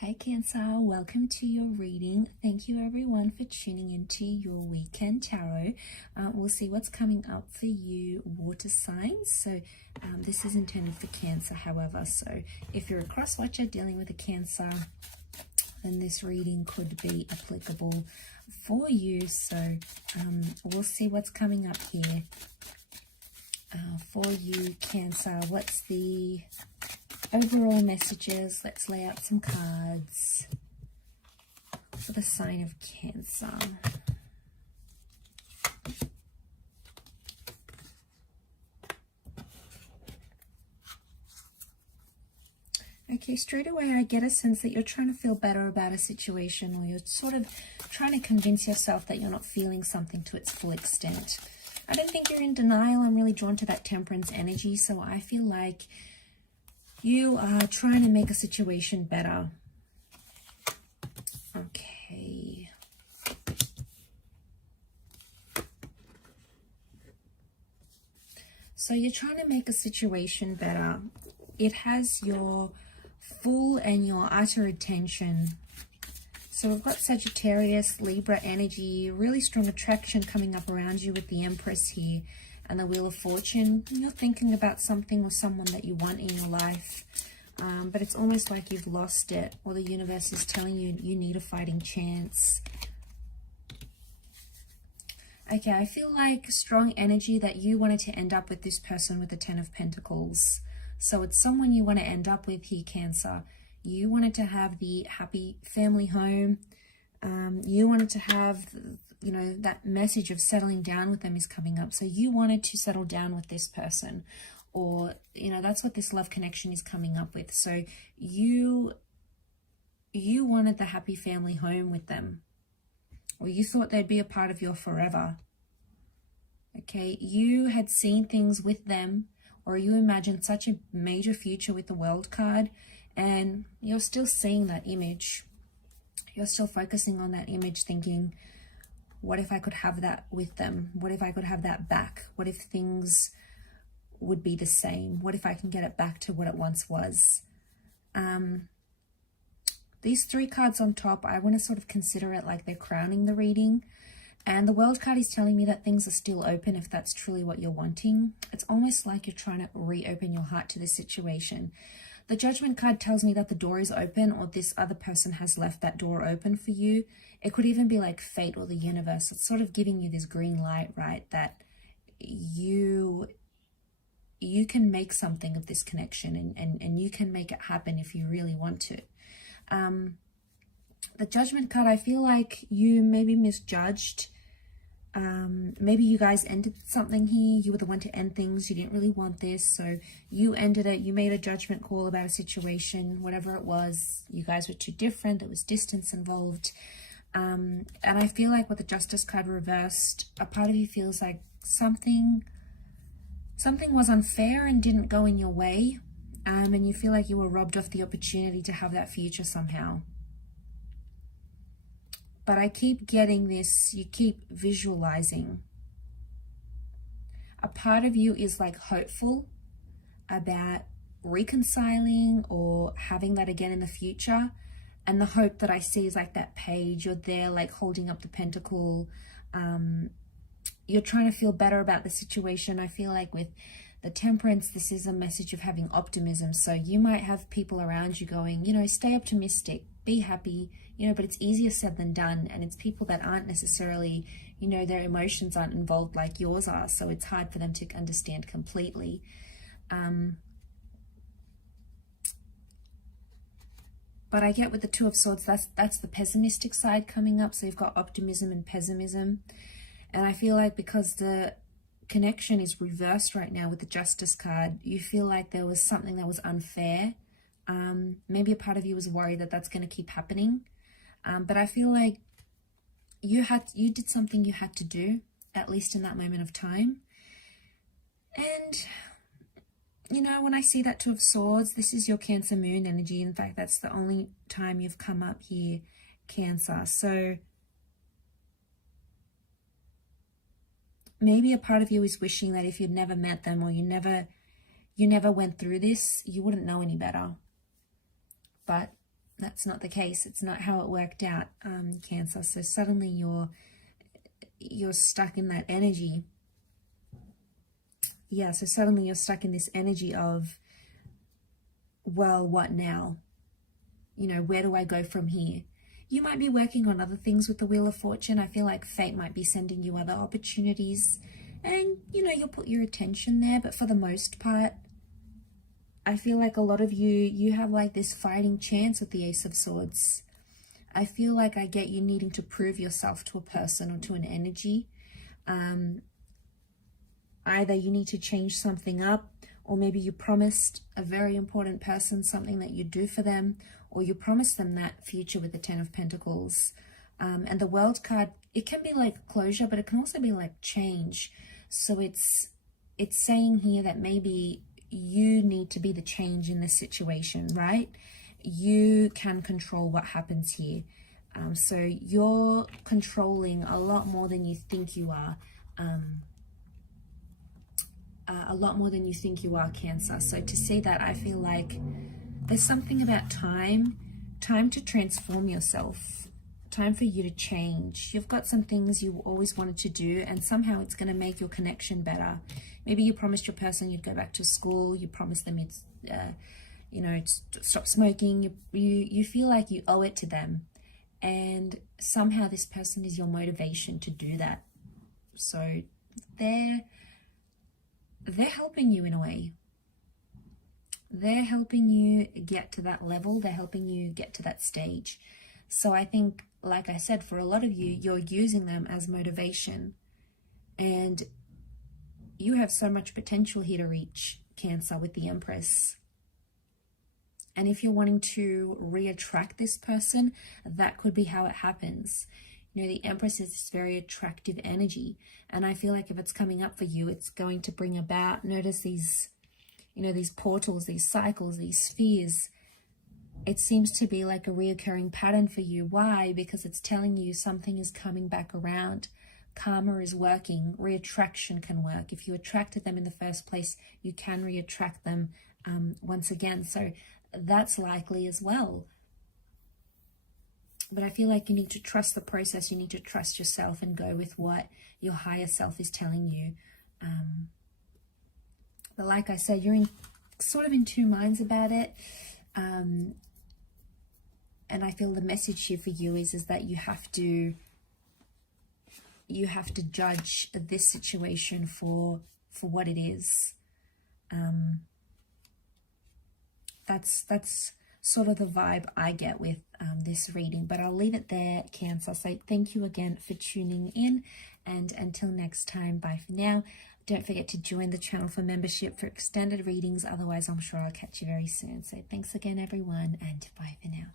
Hey Cancer, welcome to your reading. Thank you everyone for tuning into your weekend tarot. We'll see what's coming up for you water signs. So this is intended for Cancer, however. So if you're a cross watcher dealing with a Cancer, then this reading could be applicable for you. So we'll see what's coming up here for you Cancer. What's the overall messages? Let's lay out some cards for the sign of Cancer. Okay, straight away I get a sense that you're trying to feel better about a situation, or you're sort of trying to convince yourself that you're not feeling something to its full extent. I don't think you're in denial. I'm really drawn to that Temperance energy, so I feel like you are trying to make a situation better. Okay. So you're trying to make a situation better. It has your full and your utter attention. So we've got Sagittarius, Libra energy, really strong attraction coming up around you with the Empress here. And the Wheel of Fortune. You're thinking about something or someone that you want in your life, but it's almost like you've lost it, or the universe is telling you you need a fighting chance. Okay, I feel like strong energy that you wanted to end up with this person with the Ten of Pentacles. So it's someone you want to end up with here, Cancer. You wanted to have the happy family home. You wanted to have, you know, that message of settling down with them is coming up. So you wanted to settle down with this person, or, you know, that's what this love connection is coming up with. So you wanted the happy family home with them, or you thought they'd be a part of your forever. Okay, you had seen things with them, or you imagined such a major future with the World card, and you're still seeing that image. You're still focusing on that image, thinking, what if I could have that with them? What if I could have that back? What if things would be the same? What if I can get it back to what it once was? These three cards on top, I want to sort of consider it like they're crowning the reading. And the World card is telling me that things are still open if that's truly what you're wanting. It's almost like you're trying to reopen your heart to this situation. The Judgment card tells me that the door is open, or this other person has left that door open for you. It could even be like fate or the universe. It's sort of giving you this green light, right? That you can make something of this connection, and you can make it happen if you really want to. The Judgment card, I feel like you maybe misjudged. Maybe you guys ended something here. You were the one to end things. You didn't really want this, so you ended it. You made a judgment call about a situation, whatever it was. You guys were too different. There was distance involved. And I feel like with the Justice card reversed, a part of you feels like something was unfair and didn't go in your way. And you feel like you were robbed of the opportunity to have that future somehow. But I keep getting this, you keep visualizing. A part of you is like hopeful about reconciling or having that again in the future. And the hope that I see is like that page. You're there like holding up the pentacle. You're trying to feel better about the situation. I feel like with the Temperance, this is a message of having optimism. So you might have people around you going, you know, stay optimistic, be happy, you know, but it's easier said than done. And it's people that aren't necessarily, you know, their emotions aren't involved like yours are. So it's hard for them to understand completely. But I get with the Two of Swords, that's the pessimistic side coming up. So you've got optimism and pessimism. And I feel like because the connection is reversed right now with the Justice card, you feel like there was something that was unfair. Maybe a part of you was worried that that's going to keep happening. But I feel like you did something you had to do, at least in that moment of time. And, you know, when I see that Two of Swords, this is your Cancer moon energy. In fact, that's the only time you've come up here, Cancer. So maybe a part of you is wishing that if you'd never met them, or you never went through this, you wouldn't know any better. But that's not the case. It's not how it worked out, Cancer. So suddenly you're stuck in that energy. Yeah, so suddenly you're stuck in this energy of, well, what now? You know, where do I go from here? You might be working on other things with the Wheel of Fortune. I feel like fate might be sending you other opportunities, and, you know, you'll put your attention there. But for the most part, I feel like a lot of you have like this fighting chance with the Ace of Swords. I feel like I get you needing to prove yourself to a person or to an energy. Either you need to change something up, or maybe you promised a very important person something that you do for them, or you promised them that future with the Ten of Pentacles. And the World card, it can be like closure, but it can also be like change. So it's saying here that maybe you need to be the change in this situation, right? You can control what happens here. So you're controlling a lot more than you think you are. A lot more than you think you are, Cancer. So to see that, I feel like there's something about time to transform yourself, time for you to change. You've got some things you always wanted to do, and somehow it's going to make your connection better. Maybe you promised your person you'd go back to school. You promised them you'd, you know, stop smoking. You feel like you owe it to them, and somehow this person is your motivation to do that. So they're helping you in a way. They're helping you get to that level. They're helping you get to that stage. So I think, like I said, for a lot of you, you're using them as motivation. And you have so much potential here to reach, Cancer, with the Empress. And if you're wanting to re-attract this person, that could be how it happens. You know, the Empress is this very attractive energy. And I feel like if it's coming up for you, it's going to bring about, notice these, you know, these portals, these cycles, these spheres. It seems to be like a reoccurring pattern for you. Why? Because it's telling you something is coming back around. Karma is working. Reattraction can work. If you attracted them in the first place, you can reattract them once again. So that's likely as well. But I feel like you need to trust the process. You need to trust yourself and go with what your higher self is telling you. But like I said, you're sort of in two minds about it. And I feel the message here for you is that you have to judge this situation for what it is. That's sort of the vibe I get with this reading, but I'll leave it there, Cancer. So thank you again for tuning in, and until next time, bye for now. Don't forget to join the channel for membership for extended readings. Otherwise, I'm sure I'll catch you very soon. So thanks again, everyone, and bye for now.